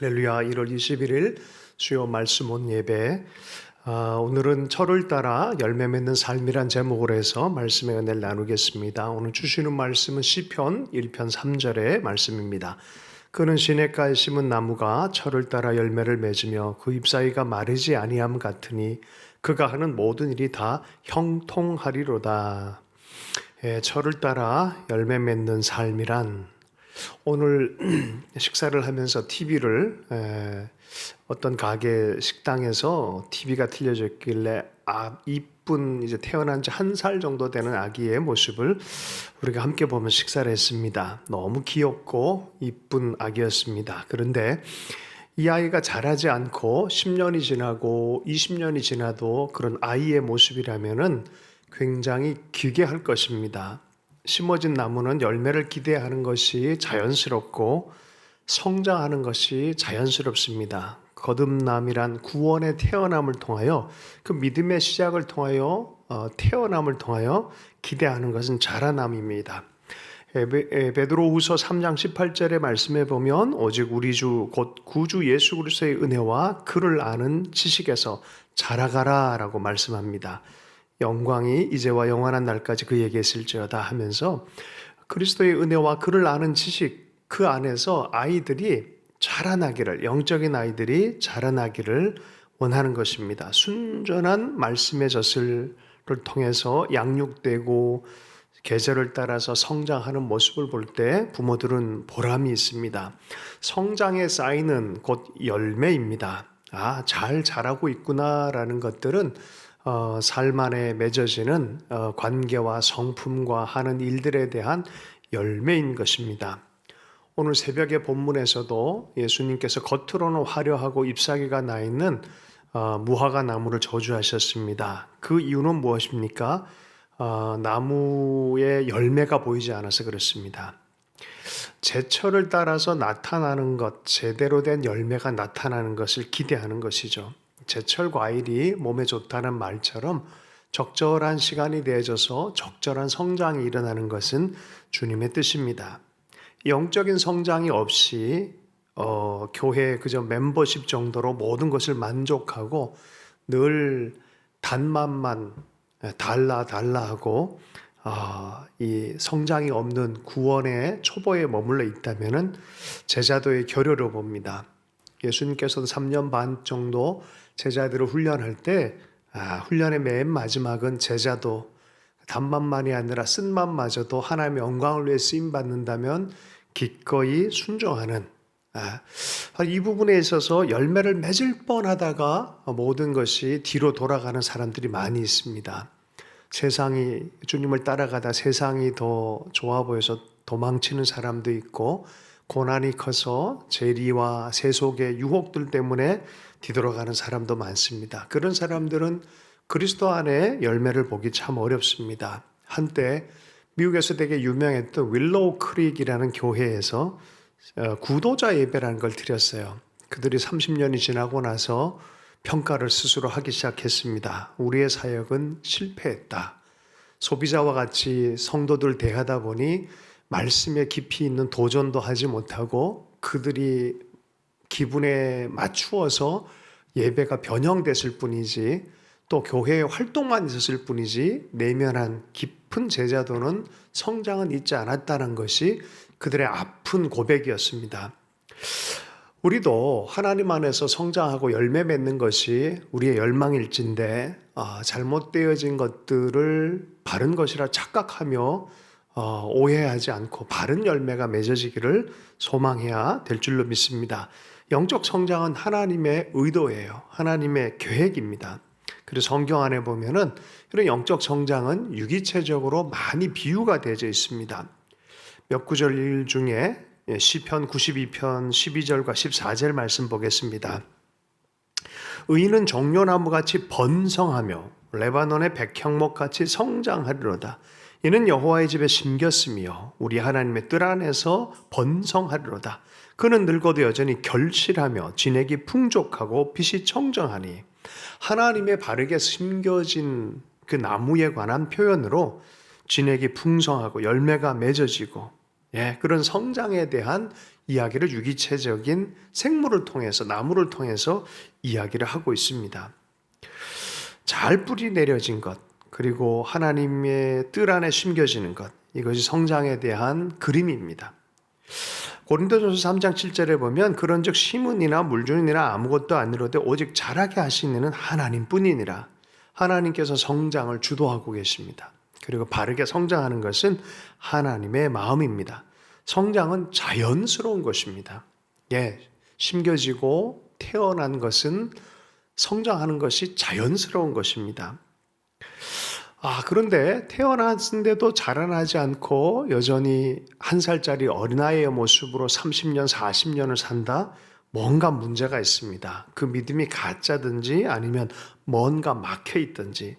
할렐루야. 1월 21일 주요 말씀 온 예배. 오늘은 철을 따라 열매 맺는 삶이란 제목으로 해서 말씀의 은혜를 나누겠습니다. 오늘 주시는 말씀은 시편 1편 3절의 말씀입니다. 그는 시냇가에 심은 나무가 철을 따라 열매를 맺으며 그 잎사귀가 마르지 아니함 같으니 그가 하는 모든 일이 다 형통하리로다. 철을 따라 열매 맺는 삶이란, 오늘 식사를 하면서 TV를 어떤 가게 식당에서 TV가 틀려졌길래 이쁜 이제 태어난 지 1살 정도 되는 아기의 모습을 우리가 함께 보면 식사를 했습니다. 너무 귀엽고 이쁜 아기였습니다. 그런데 이 아이가 자라지 않고 10년이 지나고 20년이 지나도 그런 아이의 모습이라면은 굉장히 기괴할 것입니다. 심어진 나무는 열매를 기대하는 것이 자연스럽고 성장하는 것이 자연스럽습니다. 거듭남이란 구원의 태어남을 통하여, 그 믿음의 시작을 통하여 태어남을 통하여 기대하는 것은 자라남입니다. 베드로후서 3장 18절의 말씀에 보면 오직 우리 주 곧 구주 예수 그리스도의 은혜와 그를 아는 지식에서 자라가라 라고 말씀합니다. 영광이 이제와 영원한 날까지 그에게 있을지어다 하면서 그리스도의 은혜와 그를 아는 지식, 그 안에서 아이들이 자라나기를, 영적인 아이들이 자라나기를 원하는 것입니다. 순전한 말씀의 젖을 통해서 양육되고 계절을 따라서 성장하는 모습을 볼 때 부모들은 보람이 있습니다. 성장의 사인은 곧 열매입니다. 잘 자라고 있구나라는 것들은 삶 안에 맺어지는 관계와 성품과 하는 일들에 대한 열매인 것입니다. 오늘 새벽의 본문에서도 예수님께서 겉으로는 화려하고 잎사귀가 나 있는 무화과 나무를 저주하셨습니다. 그 이유는 무엇입니까? 나무의 열매가 보이지 않아서 그렇습니다. 제철을 따라서 나타나는 것, 제대로 된 열매가 나타나는 것을 기대하는 것이죠. 제철 과일이 몸에 좋다는 말처럼 적절한 시간이 되어져서 적절한 성장이 일어나는 것은 주님의 뜻입니다. 영적인 성장이 없이 교회 그저 멤버십 정도로 모든 것을 만족하고 늘 단맛만 달라 하고 이 성장이 없는 구원의 초보에 머물러 있다면은 제자도의 교료로 봅니다. 예수님께서도 3년 반 정도 제자들을 훈련할 때 훈련의 맨 마지막은 제자도 단맛만이 아니라 쓴맛마저도 하나님의 영광을 위해 쓰임받는다면 기꺼이 순종하는, 이 부분에 있어서 열매를 맺을 뻔하다가 모든 것이 뒤로 돌아가는 사람들이 많이 있습니다. 세상이, 주님을 따라가다 세상이 더 좋아 보여서 도망치는 사람도 있고, 고난이 커서 재리와 세속의 유혹들 때문에 뒤돌아가는 사람도 많습니다. 그런 사람들은 그리스도 안에 열매를 보기 참 어렵습니다. 한때 미국에서 되게 유명했던 윌로우 크릭이라는 교회에서 구도자 예배라는 걸 드렸어요. 그들이 30년이 지나고 나서 평가를 스스로 하기 시작했습니다. 우리의 사역은 실패했다. 소비자와 같이 성도들 대하다 보니 말씀에 깊이 있는 도전도 하지 못하고 그들이 기분에 맞추어서 예배가 변형됐을 뿐이지, 또 교회의 활동만 있었을 뿐이지 내면한 깊은 제자도는 성장은 있지 않았다는 것이 그들의 아픈 고백이었습니다. 우리도 하나님 안에서 성장하고 열매 맺는 것이 우리의 열망일진데 잘못되어진 것들을 바른 것이라 착각하며 오해하지 않고 바른 열매가 맺어지기를 소망해야 될 줄로 믿습니다. 영적 성장은 하나님의 의도예요. 하나님의 계획입니다. 그래서 성경 안에 보면은 이런 영적 성장은 유기체적으로 많이 비유가 되어져 있습니다. 몇 구절 중에 시편 92편 12절과 14절 말씀 보겠습니다. 의인은 종려나무같이 번성하며 레바논의 백향목같이 성장하리로다. 이는 여호와의 집에 심겼으며 우리 하나님의 뜰 안에서 번성하리로다. 그는 늙어도 여전히 결실하며 진액이 풍족하고 빛이 청정하니. 하나님의 바르게 심겨진 그 나무에 관한 표현으로 진액이 풍성하고 열매가 맺어지고 그런 성장에 대한 이야기를 유기체적인 생물을 통해서, 나무를 통해서 이야기를 하고 있습니다. 잘 뿌리 내려진 것, 그리고 하나님의 뜰 안에 심겨지는 것, 이것이 성장에 대한 그림입니다. 고린도전서 3장 7절에 보면 그런즉 심은이나 물주는이나 아무것도 아니로되 오직 자라게 하시는 하나님뿐이니라. 하나님께서 성장을 주도하고 계십니다. 그리고 바르게 성장하는 것은 하나님의 마음입니다. 성장은 자연스러운 것입니다. 심겨지고 태어난 것은 성장하는 것이 자연스러운 것입니다. 그런데 태어났는데도 자라나지 않고 여전히 1살짜리 어린아이의 모습으로 30년, 40년을 산다? 뭔가 문제가 있습니다. 그 믿음이 가짜든지 아니면 뭔가 막혀 있든지.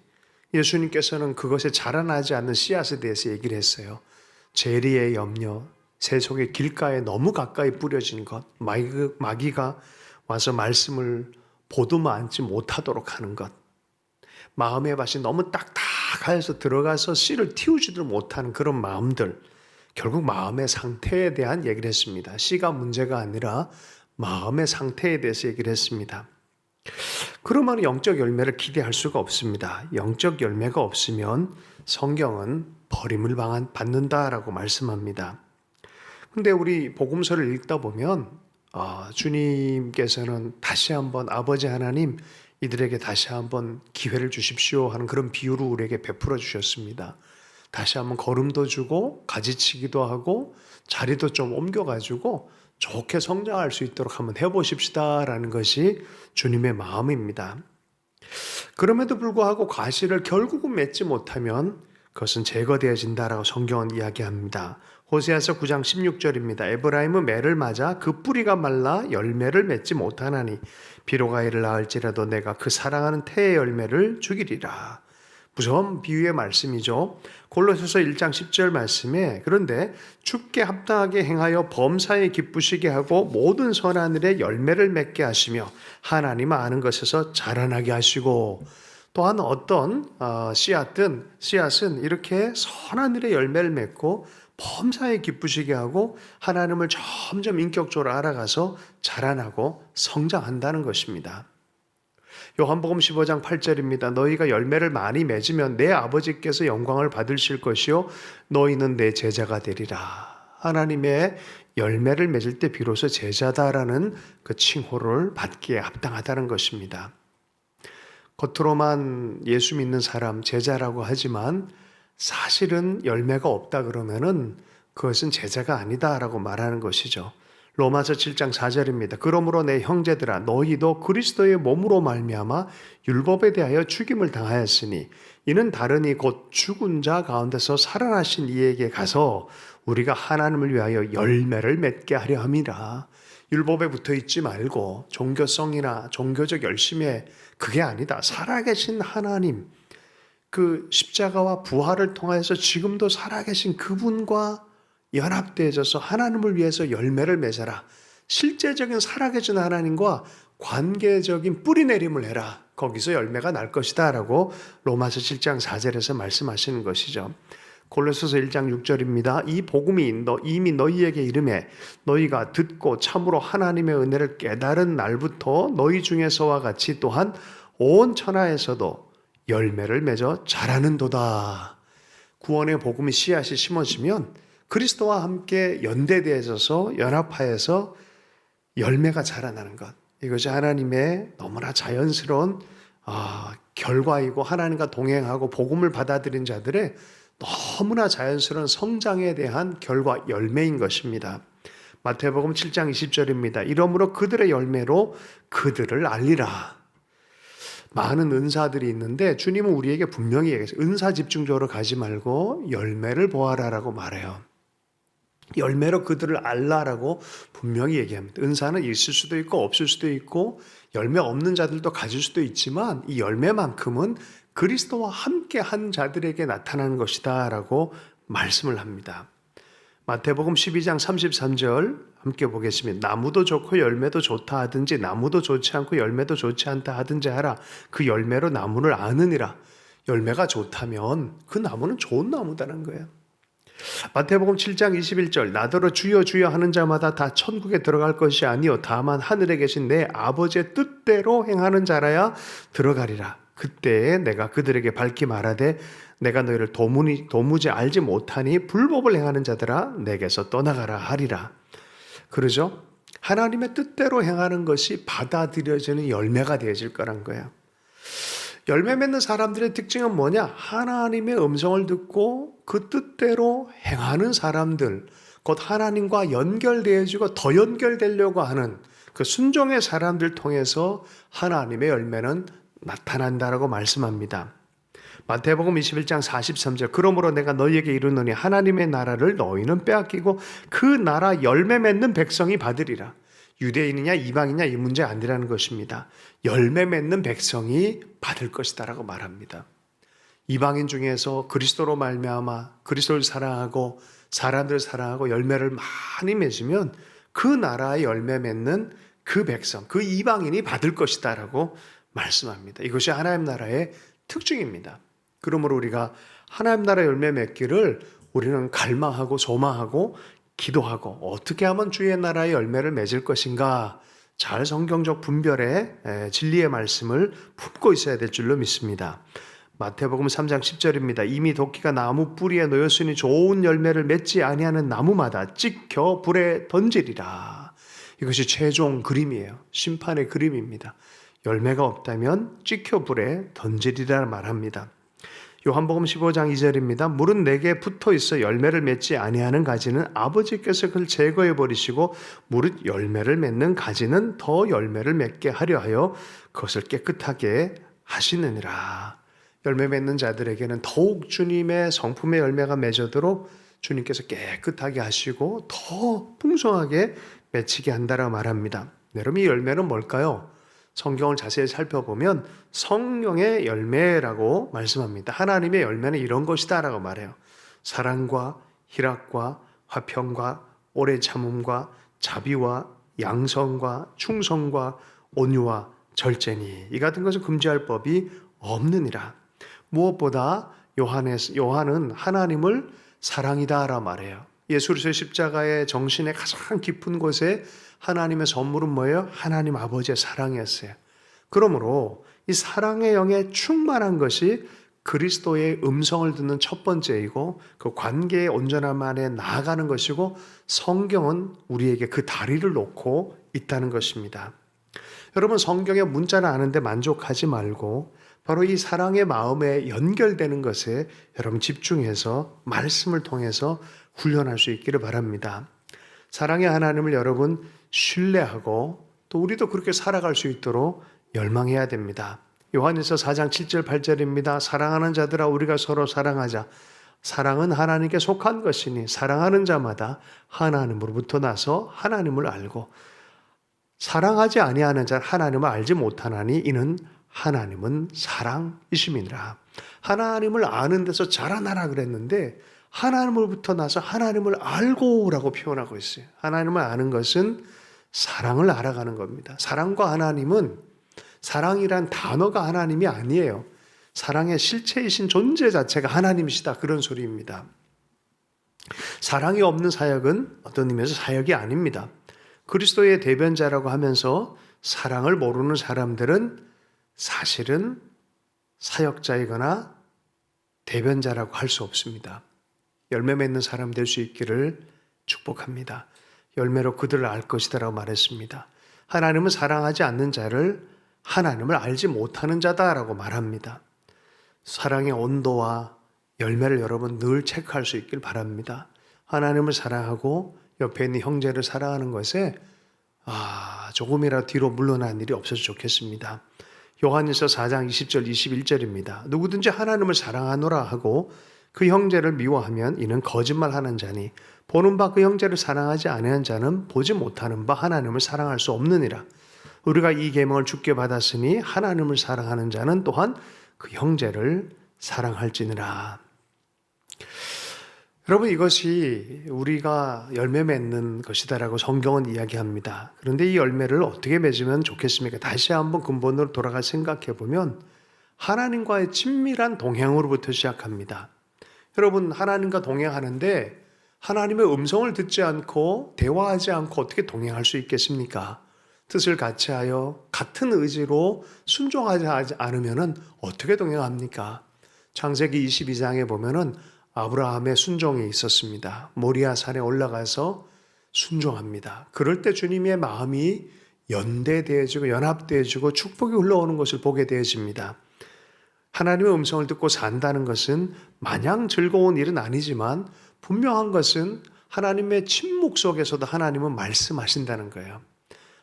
예수님께서는 그것에 자라나지 않는 씨앗에 대해서 얘기를 했어요. 재리의 염려, 세속의 길가에 너무 가까이 뿌려진 것, 마귀가 와서 말씀을 보듬어 안지 못하도록 하는 것, 마음의 밭이 너무 딱딱해서 들어가서 씨를 틔우지도 못하는 그런 마음들, 결국 마음의 상태에 대한 얘기를 했습니다. 씨가 문제가 아니라 마음의 상태에 대해서 얘기를 했습니다. 그러면 영적 열매를 기대할 수가 없습니다. 영적 열매가 없으면 성경은 버림을 받는다라고 말씀합니다. 근데 우리 복음서를 읽다 보면 주님께서는 다시 한번 아버지 하나님 이들에게 다시 한번 기회를 주십시오 하는 그런 비유를 우리에게 베풀어 주셨습니다. 다시 한번 걸음도 주고 가지치기도 하고 자리도 좀 옮겨가지고 좋게 성장할 수 있도록 한번 해보십시다 라는 것이 주님의 마음입니다. 그럼에도 불구하고 과실을 결국은 맺지 못하면 그것은 제거되어진다라고 성경은 이야기합니다. 호세아서 9장 16절입니다. 에브라임은 매를 맞아 그 뿌리가 말라 열매를 맺지 못하나니 비록 아이를 낳을지라도 내가 그 사랑하는 태의 열매를 죽이리라. 무서운 비유의 말씀이죠. 골로새서 1장 10절 말씀에 그런데 주께 합당하게 행하여 범사에 기쁘시게 하고 모든 선한 일에 열매를 맺게 하시며 하나님 아는 것에서 자라나게 하시고 또한 어떤 씨앗은 이렇게 선한 일에 열매를 맺고 범사에 기쁘시게 하고 하나님을 점점 인격적으로 알아가서 자라나고 성장한다는 것입니다. 요한복음 15장 8절입니다. 너희가 열매를 많이 맺으면 내 아버지께서 영광을 받으실 것이요 너희는 내 제자가 되리라. 하나님의 열매를 맺을 때 비로소 제자다라는 그 칭호를 받기에 합당하다는 것입니다. 겉으로만 예수 믿는 사람 제자라고 하지만 사실은 열매가 없다 그러면은 그것은 제자가 아니다라고 말하는 것이죠. 로마서 7장 4절입니다. 그러므로 내 형제들아 너희도 그리스도의 몸으로 말미암아 율법에 대하여 죽임을 당하였으니 이는 다르니 곧 죽은 자 가운데서 살아나신 이에게 가서 우리가 하나님을 위하여 열매를 맺게 하려 함이라. 율법에 붙어 있지 말고 종교성이나 종교적 열심에 그게 아니다. 살아계신 하나님, 그 십자가와 부활을 통해서 지금도 살아계신 그분과 연합되어져서 하나님을 위해서 열매를 맺어라. 실제적인 살아계신 하나님과 관계적인 뿌리내림을 해라. 거기서 열매가 날 것이다 라고 로마서 7장 4절에서 말씀하시는 것이죠. 골로새서 1장 6절입니다. 이 복음이 이미 너희에게 이르매 너희가 듣고 참으로 하나님의 은혜를 깨달은 날부터 너희 중에서와 같이 또한 온 천하에서도 열매를 맺어 자라는도다. 구원의 복음이 씨앗이 심어지면 그리스도와 함께 연대되어져서 연합하여서 열매가 자라나는 것. 이것이 하나님의 너무나 자연스러운 결과이고 하나님과 동행하고 복음을 받아들인 자들의 너무나 자연스러운 성장에 대한 결과 열매인 것입니다. 마태복음 7장 20절입니다. 이러므로 그들의 열매로 그들을 알리라. 많은 은사들이 있는데 주님은 우리에게 분명히 얘기했어요. 은사 집중적으로 가지 말고 열매를 보아라라고 말해요. 열매로 그들을 알라라고 분명히 얘기합니다. 은사는 있을 수도 있고 없을 수도 있고 열매 없는 자들도 가질 수도 있지만 이 열매만큼은 그리스도와 함께 한 자들에게 나타나는 것이다 라고 말씀을 합니다. 마태복음 12장 33절 함께 보겠습니다. 나무도 좋고 열매도 좋다 하든지 나무도 좋지 않고 열매도 좋지 않다 하든지 하라. 그 열매로 나무를 아느니라. 열매가 좋다면 그 나무는 좋은 나무다는 거예요. 마태복음 7장 21절 나더러 주여 주여 하는 자마다 다 천국에 들어갈 것이 아니요 다만 하늘에 계신 내 아버지의 뜻대로 행하는 자라야 들어가리라. 그때에 내가 그들에게 밝히 말하되 내가 너희를 도무지 알지 못하니 불법을 행하는 자들아 내게서 떠나가라 하리라. 그러죠? 하나님의 뜻대로 행하는 것이 받아들여지는 열매가 되어질 거란 거예요. 열매 맺는 사람들의 특징은 뭐냐? 하나님의 음성을 듣고 그 뜻대로 행하는 사람들, 곧 하나님과 연결되어지고 더 연결되려고 하는 그 순종의 사람들 통해서 하나님의 열매는 나타난다라고 말씀합니다. 마태복음 21장 43절 그러므로 내가 너희에게 이르노니 하나님의 나라를 너희는 빼앗기고 그 나라 열매 맺는 백성이 받으리라. 유대인이냐 이방이냐 이 문제 아니라는 것입니다. 열매 맺는 백성이 받을 것이다 라고 말합니다. 이방인 중에서 그리스도로 말미암아 그리스도를 사랑하고 사람들을 사랑하고 열매를 많이 맺으면 그 나라의 열매 맺는 그 백성, 그 이방인이 받을 것이다 라고 말씀합니다. 이것이 하나님 나라의 특징입니다. 그러므로 우리가 하나님 나라 열매 맺기를 우리는 갈망하고 소망하고 기도하고 어떻게 하면 주의 나라의 열매를 맺을 것인가 잘 성경적 분별의 진리의 말씀을 품고 있어야 될 줄로 믿습니다. 마태복음 3장 10절입니다. 이미 도끼가 나무 뿌리에 놓였으니 좋은 열매를 맺지 아니하는 나무마다 찍혀 불에 던지리라. 이것이 최종 그림이에요. 심판의 그림입니다. 열매가 없다면 찍혀 불에 던지리라 말합니다. 요한복음 15장 2절입니다. 물은 내게 붙어 있어 열매를 맺지 아니하는 가지는 아버지께서 그를 제거해 버리시고 무릇 열매를 맺는 가지는 더 열매를 맺게 하려 하여 그것을 깨끗하게 하시느니라. 열매 맺는 자들에게는 더욱 주님의 성품의 열매가 맺어도록 주님께서 깨끗하게 하시고 더 풍성하게 맺히게 한다라고 말합니다. 여러분 이 열매는 뭘까요? 성경을 자세히 살펴보면 성령의 열매라고 말씀합니다. 하나님의 열매는 이런 것이다 라고 말해요. 사랑과 희락과 화평과 오래 참음과 자비와 양성과 충성과 온유와 절제니 이 같은 것을 금지할 법이 없느니라. 무엇보다 요한은 하나님을 사랑이다 라고 말해요. 예수 그리스도의 십자가의 정신의 가장 깊은 곳에 하나님의 선물은 뭐예요? 하나님 아버지의 사랑이었어요. 그러므로 이 사랑의 영에 충만한 것이 그리스도의 음성을 듣는 첫 번째이고 그 관계의 온전함 안에 나아가는 것이고 성경은 우리에게 그 다리를 놓고 있다는 것입니다. 여러분 성경의 문자를 아는데 만족하지 말고 바로 이 사랑의 마음에 연결되는 것에 여러분 집중해서 말씀을 통해서 훈련할 수 있기를 바랍니다. 사랑의 하나님을 여러분 신뢰하고 또 우리도 그렇게 살아갈 수 있도록 열망해야 됩니다. 요한일서 4장 7절 8절입니다. 사랑하는 자들아 우리가 서로 사랑하자. 사랑은 하나님께 속한 것이니 사랑하는 자마다 하나님으로부터 나서 하나님을 알고 사랑하지 아니하는 자는 하나님을 알지 못하나니 이는 하나님은 사랑이심이니라. 하나님을 아는 데서 자라나라 그랬는데 하나님으로부터 나서 하나님을 알고라고 표현하고 있어요. 하나님을 아는 것은 사랑을 알아가는 겁니다. 사랑과 하나님은 사랑이란 단어가 하나님이 아니에요. 사랑의 실체이신 존재 자체가 하나님이시다 그런 소리입니다. 사랑이 없는 사역은 어떤 의미에서 사역이 아닙니다. 그리스도의 대변자라고 하면서 사랑을 모르는 사람들은 사실은 사역자이거나 대변자라고 할 수 없습니다. 열매 맺는 사람 될 수 있기를 축복합니다. 열매로 그들을 알 것이다라고 말했습니다. 하나님은 사랑하지 않는 자를 하나님을 알지 못하는 자다라고 말합니다. 사랑의 온도와 열매를 여러분 늘 체크할 수 있길 바랍니다. 하나님을 사랑하고 옆에 있는 형제를 사랑하는 것에 조금이라도 뒤로 물러난 일이 없어서 좋겠습니다. 요한일서 4장 20절 21절입니다. 누구든지 하나님을 사랑하노라 하고 그 형제를 미워하면 이는 거짓말하는 자니 보는 바 그 형제를 사랑하지 아니한 자는 보지 못하는 바 하나님을 사랑할 수 없느니라. 우리가 이 계명을 주께 받았으니 하나님을 사랑하는 자는 또한 그 형제를 사랑할지니라. 여러분 이것이 우리가 열매 맺는 것이다라고 성경은 이야기합니다. 그런데 이 열매를 어떻게 맺으면 좋겠습니까? 다시 한번 근본으로 돌아가 생각해 보면 하나님과의 친밀한 동행으로부터 시작합니다. 여러분, 하나님과 동행하는데 하나님의 음성을 듣지 않고 대화하지 않고 어떻게 동행할 수 있겠습니까? 뜻을 같이 하여 같은 의지로 순종하지 않으면 어떻게 동행합니까? 창세기 22장에 보면은 아브라함의 순종이 있었습니다. 모리아 산에 올라가서 순종합니다. 그럴 때 주님의 마음이 연대되어지고 연합되어지고 축복이 흘러오는 것을 보게 되어집니다. 하나님의 음성을 듣고 산다는 것은 마냥 즐거운 일은 아니지만 분명한 것은 하나님의 침묵 속에서도 하나님은 말씀하신다는 거예요.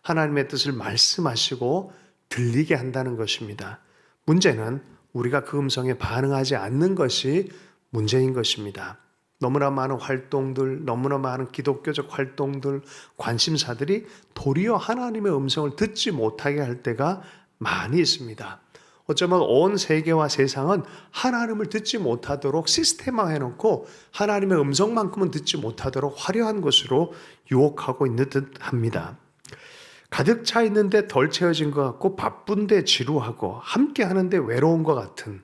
하나님의 뜻을 말씀하시고 들리게 한다는 것입니다. 문제는 우리가 그 음성에 반응하지 않는 것이 문제인 것입니다. 너무나 많은 활동들, 너무나 많은 기독교적 활동들, 관심사들이 도리어 하나님의 음성을 듣지 못하게 할 때가 많이 있습니다. 어쩌면 온 세계와 세상은 하나님을 듣지 못하도록 시스템화해 놓고 하나님의 음성만큼은 듣지 못하도록 화려한 것으로 유혹하고 있는 듯 합니다. 가득 차 있는데 덜 채워진 것 같고 바쁜데 지루하고 함께 하는데 외로운 것 같은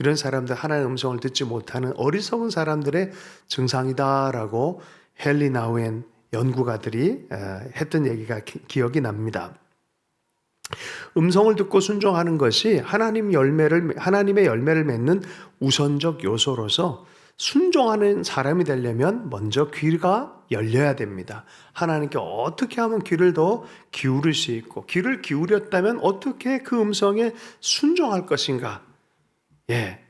이런 사람들, 하나님의 음성을 듣지 못하는 어리석은 사람들의 증상이다라고 헨리 나우엔 연구가들이 했던 얘기가 기억이 납니다. 음성을 듣고 순종하는 것이 하나님의 열매를 맺는 우선적 요소로서 순종하는 사람이 되려면 먼저 귀가 열려야 됩니다. 하나님께 어떻게 하면 귀를 더 기울일 수 있고, 귀를 기울였다면 어떻게 그 음성에 순종할 것인가?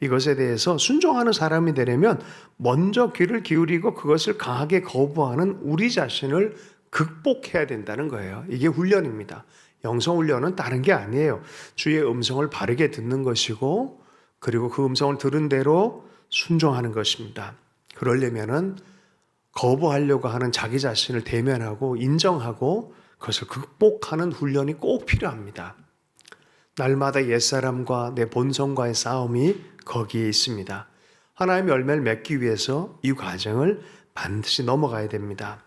이것에 대해서 순종하는 사람이 되려면 먼저 귀를 기울이고 그것을 강하게 거부하는 우리 자신을 극복해야 된다는 거예요. 이게 훈련입니다. 영성훈련은 다른 게 아니에요. 주의 음성을 바르게 듣는 것이고, 그리고 그 음성을 들은 대로 순종하는 것입니다. 그러려면은 거부하려고 하는 자기 자신을 대면하고 인정하고 그것을 극복하는 훈련이 꼭 필요합니다. 날마다 옛사람과 내 본성과의 싸움이 거기에 있습니다. 하나님의 열매를 맺기 위해서 이 과정을 반드시 넘어가야 됩니다.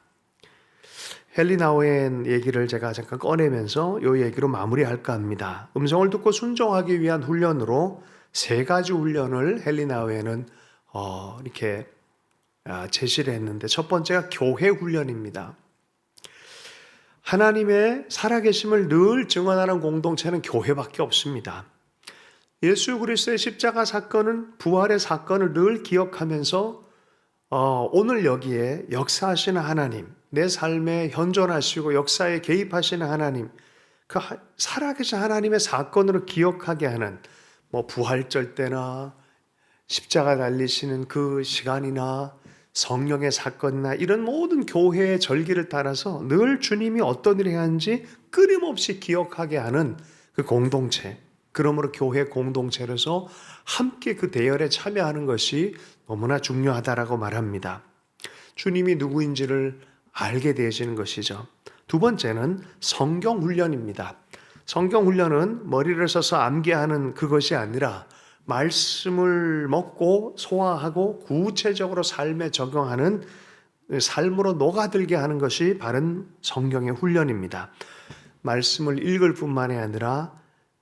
헨리 나우엔 얘기를 제가 잠깐 꺼내면서 이 얘기로 마무리할까 합니다. 음성을 듣고 순종하기 위한 훈련으로 세 가지 훈련을 헨리 나우엔은 이렇게 제시를 했는데, 첫 번째가 교회 훈련입니다. 하나님의 살아계심을 늘 증언하는 공동체는 교회밖에 없습니다. 예수 그리스도의 십자가 사건은, 부활의 사건을 늘 기억하면서 오늘 여기에 역사하시는 하나님, 내 삶에 현존하시고 역사에 개입하시는 하나님, 그 살아계신 하나님의 사건으로 기억하게 하는 부활절 때나 십자가 달리시는 그 시간이나 성령의 사건이나 이런 모든 교회의 절기를 따라서 늘 주님이 어떤 일을 해야 하는지 끊임없이 기억하게 하는 그 공동체, 그러므로 교회 공동체로서 함께 그 대열에 참여하는 것이 너무나 중요하다라고 말합니다. 주님이 누구인지를 알게 되어지는 것이죠. 두 번째는 성경 훈련입니다. 성경 훈련은 머리를 써서 암기하는 그것이 아니라 말씀을 먹고 소화하고 구체적으로 삶에 적용하는, 삶으로 녹아들게 하는 것이 바른 성경의 훈련입니다. 말씀을 읽을 뿐만이 아니라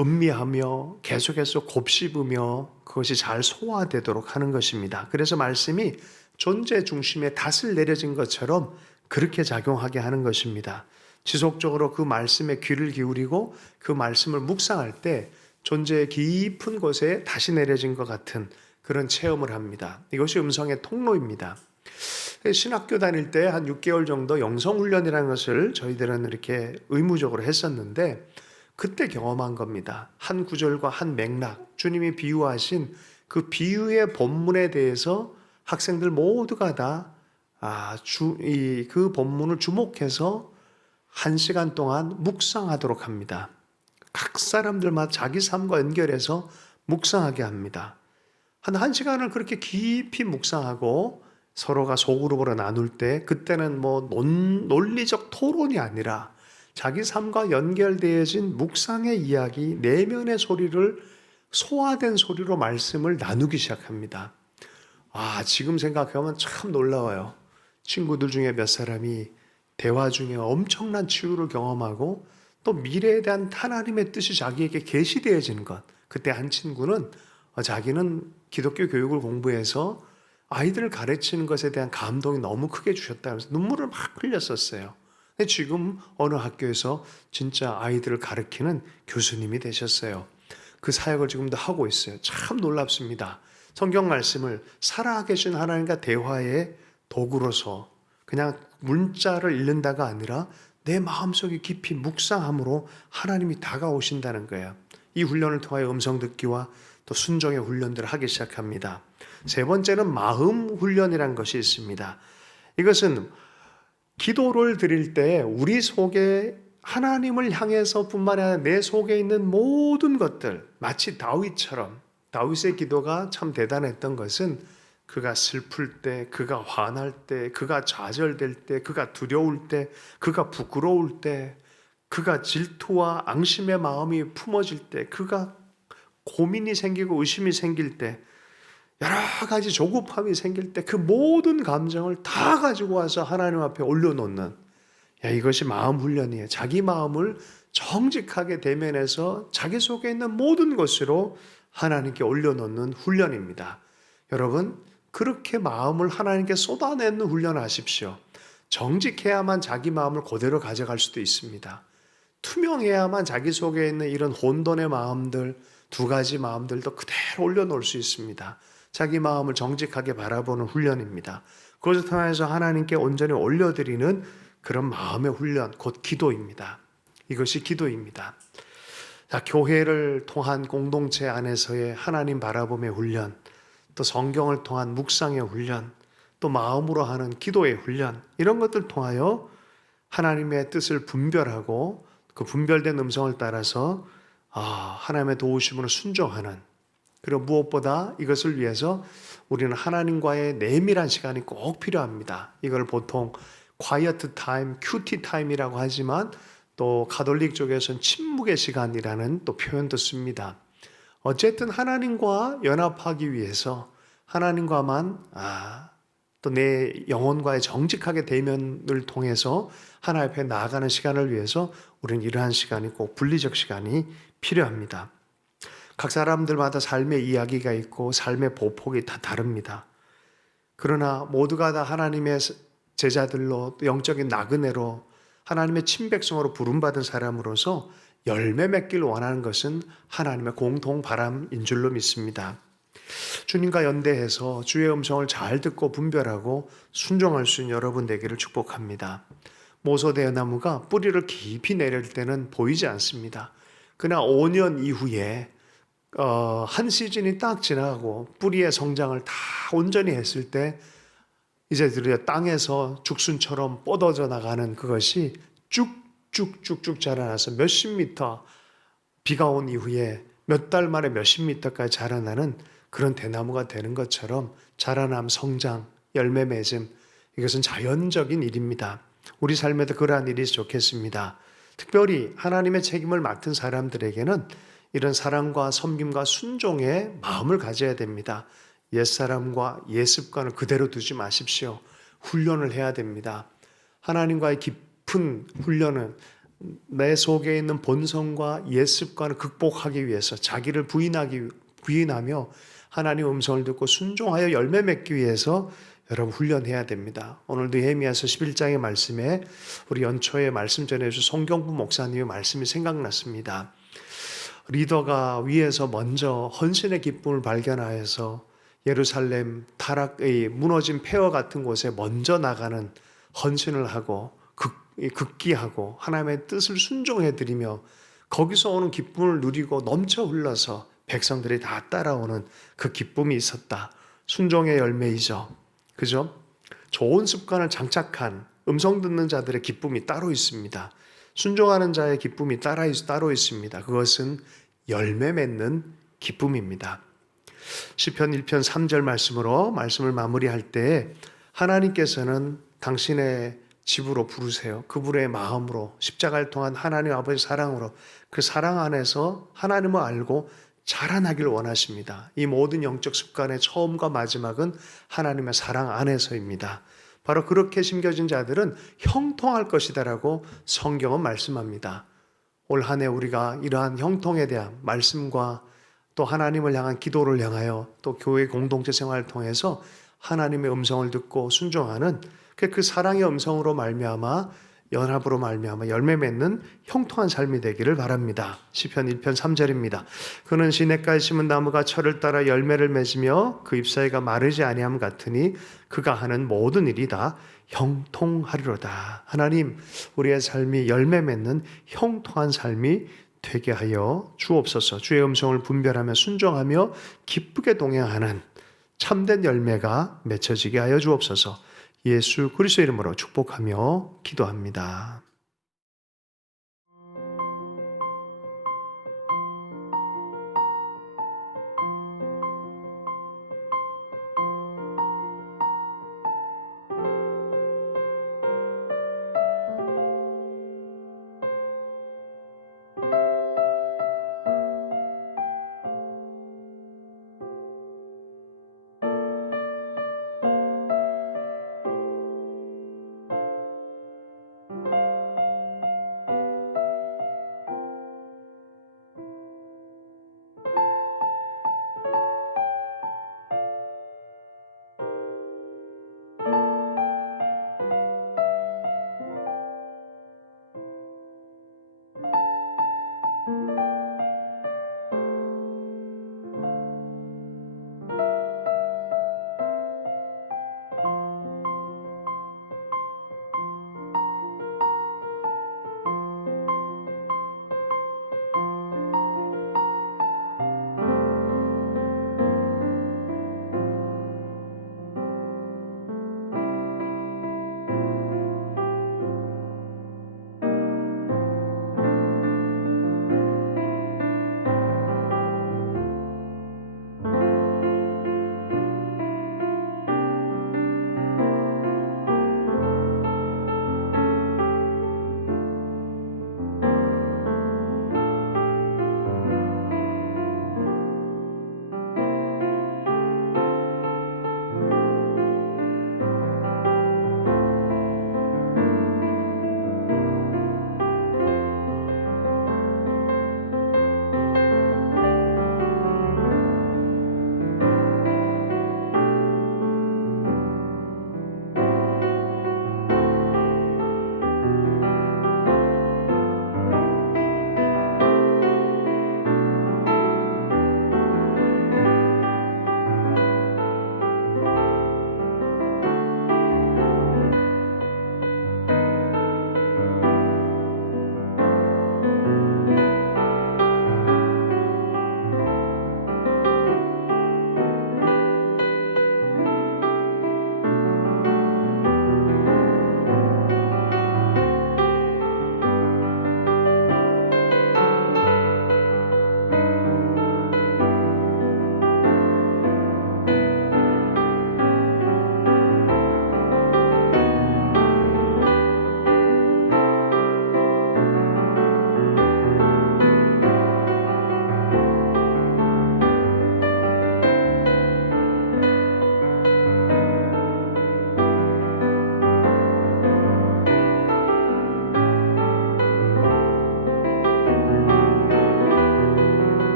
음미하며 계속해서 곱씹으며 그것이 잘 소화되도록 하는 것입니다. 그래서 말씀이 존재 중심에 닷을 내려진 것처럼 그렇게 작용하게 하는 것입니다. 지속적으로 그 말씀에 귀를 기울이고 그 말씀을 묵상할 때 존재의 깊은 곳에 다시 내려진 것 같은 그런 체험을 합니다. 이것이 음성의 통로입니다. 신학교 다닐 때 한 6개월 정도 영성훈련이라는 것을 저희들은 이렇게 의무적으로 했었는데, 그때 경험한 겁니다. 한 구절과 한 맥락, 주님이 비유하신 그 비유의 본문에 대해서 학생들 모두가 다 그 본문을 주목해서 1시간 동안 묵상하도록 합니다. 각 사람들마다 자기 삶과 연결해서 묵상하게 합니다. 한 1시간을 그렇게 깊이 묵상하고 서로가 소그룹으로 나눌 때, 그때는 논리적 토론이 아니라 자기 삶과 연결되어진 묵상의 이야기, 내면의 소리를 소화된 소리로 말씀을 나누기 시작합니다. 지금 생각하면 참 놀라워요. 친구들 중에 몇 사람이 대화 중에 엄청난 치유를 경험하고 또 미래에 대한 하나님의 뜻이 자기에게 계시되어지는 것. 그때 한 친구는 자기는 기독교 교육을 공부해서 아이들을 가르치는 것에 대한 감동이 너무 크게 주셨다면서 눈물을 막 흘렸었어요. 근데 지금 어느 학교에서 진짜 아이들을 가르치는 교수님이 되셨어요. 그 사역을 지금도 하고 있어요. 참 놀랍습니다. 성경 말씀을 살아계신 하나님과 대화의 도구로서 그냥 문자를 읽는다가 아니라 내 마음속에 깊이 묵상함으로 하나님이 다가오신다는 거예요. 이 훈련을 통하여 음성 듣기와 또 순종의 훈련들을 하기 시작합니다. 세 번째는 마음 훈련이라는 것이 있습니다. 이것은 기도를 드릴 때 우리 속에 하나님을 향해서 뿐만 아니라 내 속에 있는 모든 것들, 마치 다윗처럼, 다윗의 기도가 참 대단했던 것은 그가 슬플 때, 그가 화날 때, 그가 좌절될 때, 그가 두려울 때, 그가 부끄러울 때, 그가 질투와 앙심의 마음이 품어질 때, 그가 고민이 생기고 의심이 생길 때, 여러 가지 조급함이 생길 때 그 모든 감정을 다 가지고 와서 하나님 앞에 올려놓는, 이것이 마음 훈련이에요. 자기 마음을 정직하게 대면해서 자기 속에 있는 모든 것으로 하나님께 올려놓는 훈련입니다. 여러분, 그렇게 마음을 하나님께 쏟아내는 훈련을 하십시오. 정직해야만 자기 마음을 그대로 가져갈 수도 있습니다. 투명해야만 자기 속에 있는 이런 혼돈의 마음들, 두 가지 마음들도 그대로 올려놓을 수 있습니다. 자기 마음을 정직하게 바라보는 훈련입니다. 그것을 통해서 하나님께 온전히 올려드리는 그런 마음의 훈련, 곧 기도입니다. 이것이 기도입니다. 자, 교회를 통한 공동체 안에서의 하나님 바라봄의 훈련, 또 성경을 통한 묵상의 훈련, 또 마음으로 하는 기도의 훈련, 이런 것들 통하여 하나님의 뜻을 분별하고 그 분별된 음성을 따라서 하나님의 도우심으로 순종하는, 그리고 무엇보다 이것을 위해서 우리는 하나님과의 내밀한 시간이 꼭 필요합니다. 이걸 보통 quiet time, QT time이라고 하지만 또 가톨릭 쪽에서는 침묵의 시간이라는 또 표현도 씁니다. 어쨌든 하나님과 연합하기 위해서 하나님과만 또 내 영혼과의 정직하게 대면을 통해서 하나님 앞에 나아가는 시간을 위해서 우리는 이러한 시간이 꼭 분리적 시간이 필요합니다. 각 사람들마다 삶의 이야기가 있고 삶의 보폭이 다 다릅니다. 그러나 모두가 다 하나님의 제자들로 영적인 나그네로 하나님의 친백성으로 부름받은 사람으로서 열매 맺길 원하는 것은 하나님의 공통 바람인 줄로 믿습니다. 주님과 연대해서 주의 음성을 잘 듣고 분별하고 순종할 수 있는 여러분 되기를 축복합니다. 모소대나무가 뿌리를 깊이 내릴 때는 보이지 않습니다. 그러나 5년 이후에 한 시즌이 딱 지나가고 뿌리의 성장을 다 온전히 했을 때 이제 드디어 땅에서 죽순처럼 뻗어져 나가는 그것이 쭉쭉쭉쭉 자라나서 몇십 미터, 비가 온 이후에 몇 달 만에 몇십 미터까지 자라나는 그런 대나무가 되는 것처럼 자라남, 성장, 열매 맺음, 이것은 자연적인 일입니다. 우리 삶에도 그러한 일이 좋겠습니다. 특별히 하나님의 책임을 맡은 사람들에게는 이런 사랑과 섬김과 순종의 마음을 가져야 됩니다. 옛사람과 옛습관을 그대로 두지 마십시오. 훈련을 해야 됩니다. 하나님과의 깊은 훈련은 내 속에 있는 본성과 옛습관을 극복하기 위해서 자기를 부인하며 하나님의 음성을 듣고 순종하여 열매 맺기 위해서 여러분 훈련해야 됩니다. 오늘도 예레미야서 11장의 말씀에 우리 연초에 말씀 전해주신 송경부 목사님의 말씀이 생각났습니다. 리더가 위에서 먼저 헌신의 기쁨을 발견하여서 예루살렘 타락의 무너진 폐허 같은 곳에 먼저 나가는 헌신을 하고 극기하고 하나님의 뜻을 순종해드리며 거기서 오는 기쁨을 누리고 넘쳐 흘러서 백성들이 다 따라오는 그 기쁨이 있었다. 순종의 열매이죠. 그죠? 좋은 습관을 장착한 음성 듣는 자들의 기쁨이 따로 있습니다. 순종하는 자의 기쁨이 따로 있습니다. 그것은 열매 맺는 기쁨입니다. 시편 1편 3절 말씀으로 말씀을 마무리할 때 하나님께서는 당신의 집으로 부르세요. 그분의 마음으로 십자가를 통한 하나님 아버지 사랑으로 그 사랑 안에서 하나님을 알고 자라나길 원하십니다. 이 모든 영적 습관의 처음과 마지막은 하나님의 사랑 안에서입니다. 바로 그렇게 심겨진 자들은 형통할 것이다라고 성경은 말씀합니다. 올 한 해 우리가 이러한 형통에 대한 말씀과 또 하나님을 향한 기도를 향하여 또 교회 공동체 생활을 통해서 하나님의 음성을 듣고 순종하는 그 사랑의 음성으로 말미암아 연합으로 말미암아 열매 맺는 형통한 삶이 되기를 바랍니다. 시편 1편 3절입니다. 그는 시냇가에 심은 나무가 철을 따라 열매를 맺으며 그 잎사이가 마르지 아니함 같으니 그가 하는 모든 일이 다 형통하리로다. 하나님, 우리의 삶이 열매 맺는 형통한 삶이 되게 하여 주옵소서. 주의 음성을 분별하며 순종하며 기쁘게 동행하는 참된 열매가 맺혀지게 하여 주옵소서. 예수 그리스도 이름으로 축복하며 기도합니다.